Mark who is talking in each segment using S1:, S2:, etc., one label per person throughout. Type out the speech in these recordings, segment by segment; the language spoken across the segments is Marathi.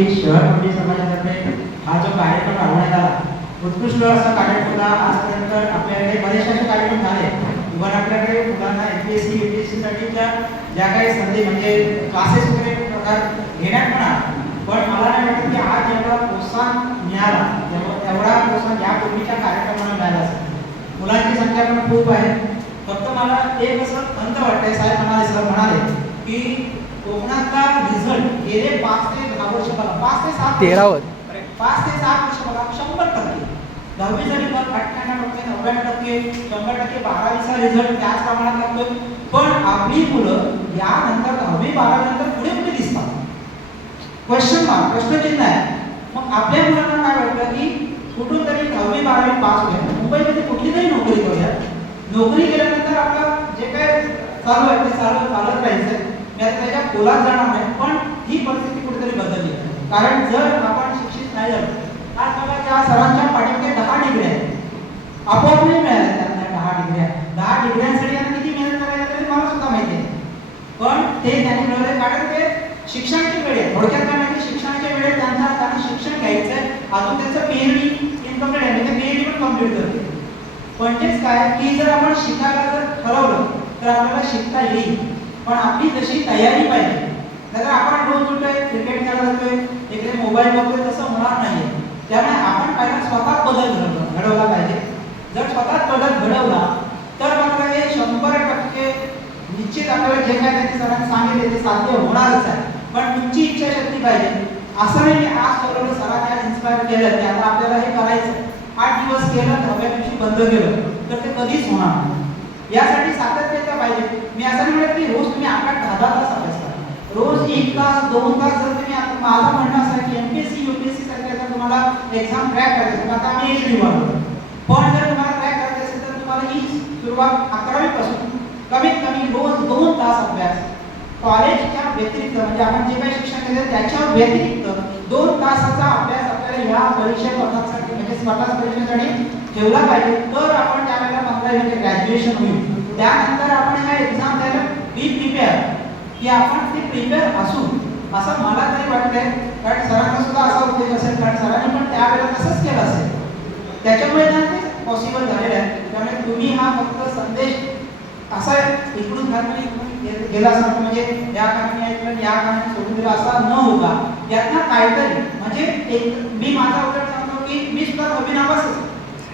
S1: शहर म्हणजे मंडी समाजातर्फे हा जो कार्यक्रम राबवण्यात आला उत्कृष्ट असा कार्यक्रम होता. आजपर्यंत आपल्याकडे बरेचसे असे कार्यक्रम झाले. इव्हन आपल्याकडे मुलांना M P S C U P S साठीच्या ज्या काही संधी म्हणजे क्लासेस वगैरे प्रकार घेण्यात म्हणा पण मला नाही वाटत की आज जेवढा प्रोत्साहन मिळाला तेवढा प्रोत्साहन यापूर्वीच्या कार्यक्रमाला मिळाला असेल. मुलांची संख्या पण खूप आहे. फक्त मला एक असं अंत वाटतंय. साहेब म्हणाले सर म्हणाले की कोकणातला रिझल्ट गेले पाच ते दहा वर्ष बघा पाच ते सात
S2: तेरावर.
S1: पाच ते सात वर्ष बघा शंभर टक्के. दहावी जरी पण अठ्ठ्याण्णव टक्के नव्याण्णव टक्के शंभर टक्के बारावीचा रिझल्ट त्याच प्रमाणात लागतोय. पण आपली मुलं यानंतर दहावी बारावी नंतर पुढे पुढे दिसतात क्वेश्चन मार्क प्रश्नचिन्ह आहे. मग आपल्या मुलांना काय वाटतं की कुठून तरी दहावी बारावी पास होईल मुंबईमध्ये कुठली तरी नोकरी करूया? नोकरी केल्यानंतर आपलं जे काय चालू आहे ते चालू चालत राहायचं मी आता त्याच्या खोलात जाणार नाही पण ही परिस्थिती कुठेतरी बदलली. कारण जर आपण शिक्षित नाही झालो आज बघा त्या सरांच्या पाठीमध्ये दहा डिग्री आहेत. आपोआप नाही मिळाल्या त्यांना दहा डिग्र्या. दहा डिग्र्यांसाठी यांना किती मेहनत करायला लागली मला सुद्धा माहिती आहे. पण ते त्यांनी मिळवले कारण ते शिक्षणाची वेळ आहे. थोडक्यात काय माहिती शिक्षणाच्या वेळेत त्यांना त्यांना शिक्षण घ्यायचं आहे अजून त्यांचं पीएचडी इनकम्प्लीट आहे. म्हणजे पीएचडी पण कंप्लीट करते म्हणजेच काय की जर आपण शिकायला जर ठरवलं तर आपल्याला शिकता येईल. पण आपली तशी तयारी पाहिजे. नाहीतर आपण रोज उठतोय क्रिकेट खेळत जातोय इकडे मोबाईल बघतोय तसं होणार नाहीये. त्यामुळे आपण पहिला स्वतः बदल घडवला घडवला पाहिजे. जर स्वतः बदल घडवला तर मात्र हे शंभर टक्के निश्चित आपल्याला जे काय त्यांनी सरांनी सांगितले ते साध्य होणारच आहे. पण तुमची इच्छाशक्ती पाहिजे. असं नाही की आज ठरवलं सरांनी आज इन्स्पायर केलं की आता आपल्याला हे करायचं आठ दिवस केलं दहाव्या दिवशी बंद केलं तर ते कधीच होणार नाही. यासाठी सातत्य पाहिजे मी असं नाही म्हणत की रोज तुम्ही आठ आठ दहा दहा तास अभ्यास करा एक तास दोन तास जर तुम्ही आता माझं म्हणणं असं पी की एमपीएससी युपीएससी सारख्या जर तुम्हाला एक्झाम क्रॅक करायचं असेल, आता आम्ही एच पण जर तुम्हाला क्रॅक करायचं असेल तर तुम्हाला ही सुरुवात अकरावी पासून कमीत कमी रोज दोन तास अभ्यास. कॉलेजच्या व्यतिरिक्त म्हणजे आपण जे काही शिक्षण घेतलं त्याच्या व्यतिरिक्त दोन तासाचा अभ्यास आपल्याला ह्या परीक्षा पदासाठी म्हणजे स्वतः परीक्षेसाठी ठेवला पाहिजे. तर आपण त्यावेळेला पंधरा म्हणजे ग्रॅज्युएशन होईल. त्यानंतर आपण ह्या एक्झाम द्यायला बी प्रिपेअर की आपण ते प्रिपेअर असू असं मला तरी वाटतंय कारण सरांना सुद्धा असा उद्देश असेल कारण सरांनी पण त्यावेळेला तसंच केलं असेल. त्याच्यामुळे ना ते पॉसिबल झालेलं आहे. त्यामुळे तुम्ही हा फक्त संदेश असा इकडून घालून इकडून गे- गेला असं म्हणजे या कामाने ऐकलं या कामाने सोडून दिलं असा न होता. यातनं काहीतरी म्हणजे एक मी माझा उलट सांगतो की मी सुद्धा आवाज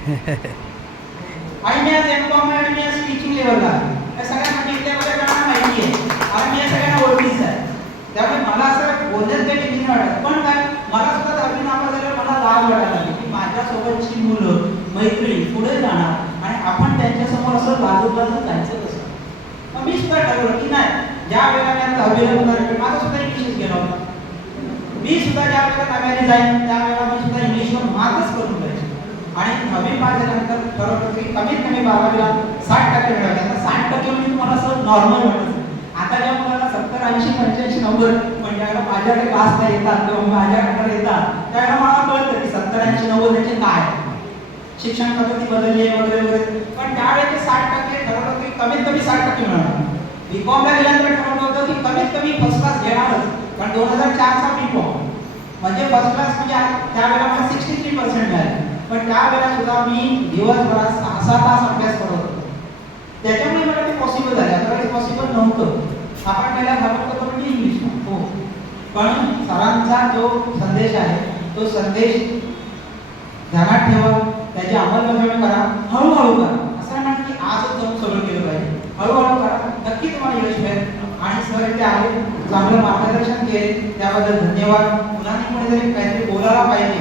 S1: आणि मी आज एम कॉम आणि मी आज टीचिंग लेवलला. या सगळ्या म्हणजे इथल्या माझ्या जणांना माहिती आहे आणि मी या सगळ्यांना ओळखीच आहे त्यामुळे मला असं बोलण्यात काही भीती वाटत पण काय मला सुद्धा दहावी नापास झाल्यावर मला लाज वाटायला लागली की माझ्यासोबतची मुलं मैत्रिणी पुढे जाणार आणि आपण त्यांच्यासमोर असं लाजून लाजून जायचं कसं? मग मी सुद्धा ठरवलं की नाही ज्या वेळेला मी आता दहावीला होणार माझा सुद्धा इंग्लिशच गेला होता. मी सुद्धा ज्या वेळेला नव्याने जाईन त्यावेळेला मी सुद्धा इंग्लिशवर मातच करून जायचे आणि दहावी पास झाल्यानंतर ठरवलं की कमीत कमी बारावीला साठ टक्के मिळाले आता साठ टक्के म्हणजे तुम्हाला असं नॉर्मल वाटत आता ज्या मुलाला सत्तर ऐंशी पंच्याऐंशी नव्वद म्हणजे माझ्याकडे माझ्याकडे क्लासला येतात किंवा माझ्याकडे येतात. त्यावेळेला मला कळतं की सत्तर ऐंशी नव्वद याचे काय? शिक्षण पद्धती बदलली आहे वगैरे वगैरे. पण त्यावेळेचे साठ टक्के ठरवलं की कमीत कमी साठ टक्के मिळणार. बी कॉमला गेल्यानंतर ठरवलं होतं की कमीत कमी फर्स्ट क्लास घेणारच. कारण दोन हजार चारचा बी कॉम म्हणजे फर्स्ट क्लास म्हणजे त्यावेळेला मला सिक्स्टी थ्री पर्सेंट मिळाले. पण त्यावेळेला सुद्धा मी दिवसभरात सहा सहा तास अभ्यास करत होतो. त्याच्यामुळे मला ते पॉसिबल झाले. अदरवाईज पॉसिबल नव्हतं. आपण त्याला घाबरत होतो म्हणजे इंग्लिश हो. पण सरांचा जो संदेश आहे तो संदेश ध्यानात ठेवा त्याची अंमलबजावणी करा हळूहळू करा. असं नाही की आजच जाऊन सगळं केलं पाहिजे. हळूहळू करा. नक्की तुम्हाला यश मिळेल. आणि सर इथे आले चांगलं मार्गदर्शन केले त्याबद्दल धन्यवाद. मुलांनी कोणीतरी काहीतरी बोलायला पाहिजे